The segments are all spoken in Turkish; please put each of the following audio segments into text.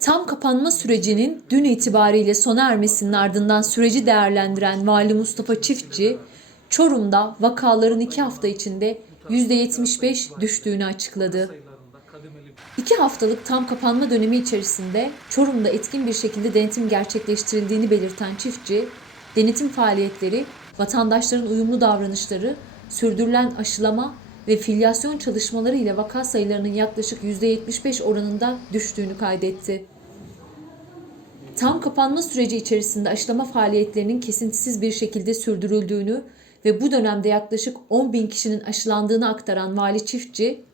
Tam kapanma sürecinin dün itibariyle sona ermesinin ardından süreci değerlendiren Vali Mustafa Çiftçi, Çorum'da vakaların iki hafta içinde %75 düştüğünü açıkladı. İki haftalık tam kapanma dönemi içerisinde Çorum'da etkin bir şekilde denetim gerçekleştirildiğini belirten çiftçi, denetim faaliyetleri, vatandaşların uyumlu davranışları, sürdürülen aşılama ve filyasyon çalışmaları ile vaka sayılarının yaklaşık %75 oranında düştüğünü kaydetti. Tam kapanma süreci içerisinde aşılama faaliyetlerinin kesintisiz bir şekilde sürdürüldüğünü ve bu dönemde yaklaşık 10 bin kişinin aşılandığını aktaran Vali Çiftçi,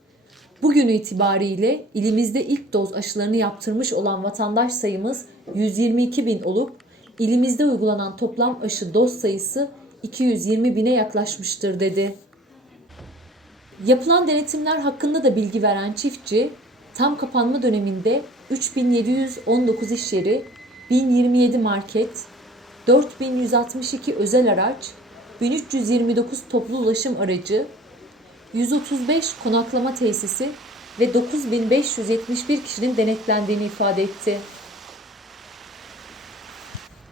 bugün itibariyle ilimizde ilk doz aşılarını yaptırmış olan vatandaş sayımız 122 bin olup ilimizde uygulanan toplam aşı doz sayısı 220 bine yaklaşmıştır dedi. Yapılan denetimler hakkında da bilgi veren çiftçi, tam kapanma döneminde 3719 iş yeri, 1027 market, 4162 özel araç, 1329 toplu ulaşım aracı, 135 konaklama tesisi ve 9571 kişinin denetlendiğini ifade etti.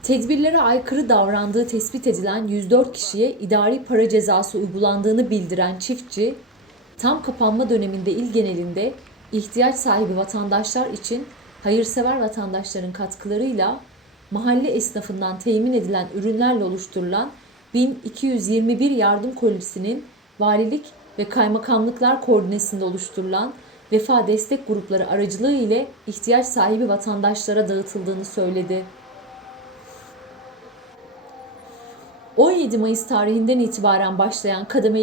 Tedbirlere aykırı davrandığı tespit edilen 104 kişiye idari para cezası uygulandığını bildiren çiftçi, tam kapanma döneminde il genelinde ihtiyaç sahibi vatandaşlar için hayırsever vatandaşların katkılarıyla mahalle esnafından temin edilen ürünlerle oluşturulan 1221 yardım kolisinin valilik ve kaymakamlıklar koordinesinde oluşturulan vefa destek grupları aracılığı ile ihtiyaç sahibi vatandaşlara dağıtıldığını söyledi. 17 Mayıs tarihinden itibaren başlayan kademe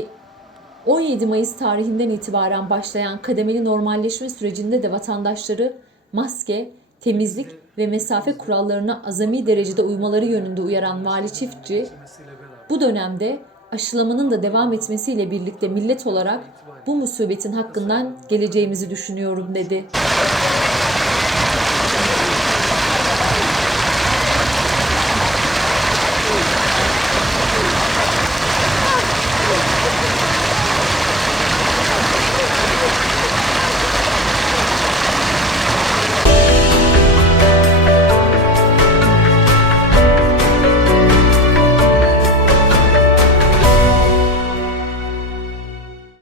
17 Mayıs tarihinden itibaren başlayan kademeli normalleşme sürecinde de vatandaşları maske, temizlik ve mesafe kurallarına azami derecede uymaları yönünde uyaran Vali Çiftçi, bu dönemde aşılamanın da devam etmesiyle birlikte millet olarak bu musibetin hakkından geleceğimizi düşünüyorum dedi.